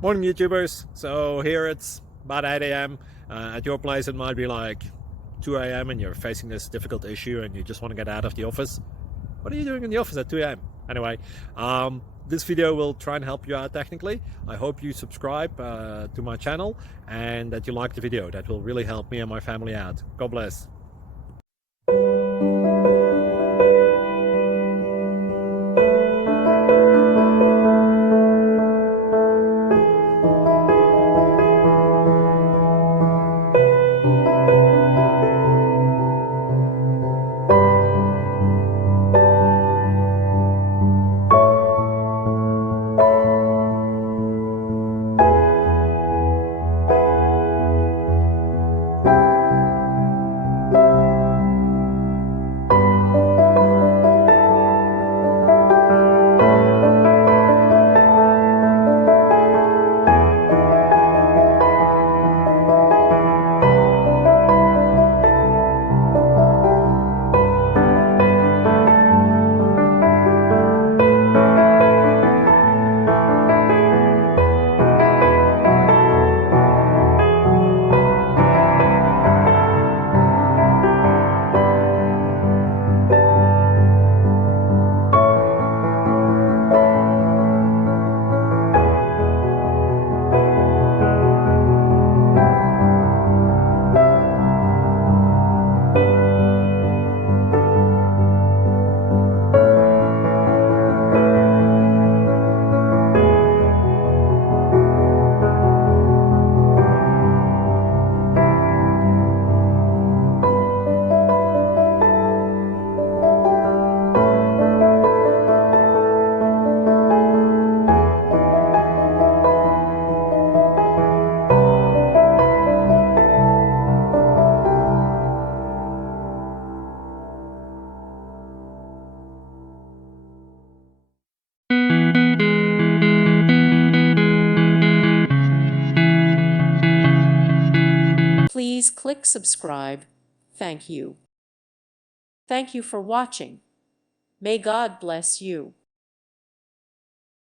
Morning YouTubers. So here it's about 8 a.m. At your place it might be like 2 a.m. and you're facing this difficult issue and you just want to get out of the office. What are you doing in the office at 2 a.m.? Anyway, this video will try and help you out technically. I hope you subscribe to my channel and that you like the video. That will really help me and my family out. God bless. Please click subscribe. Thank you. Thank you for watching. May God bless you.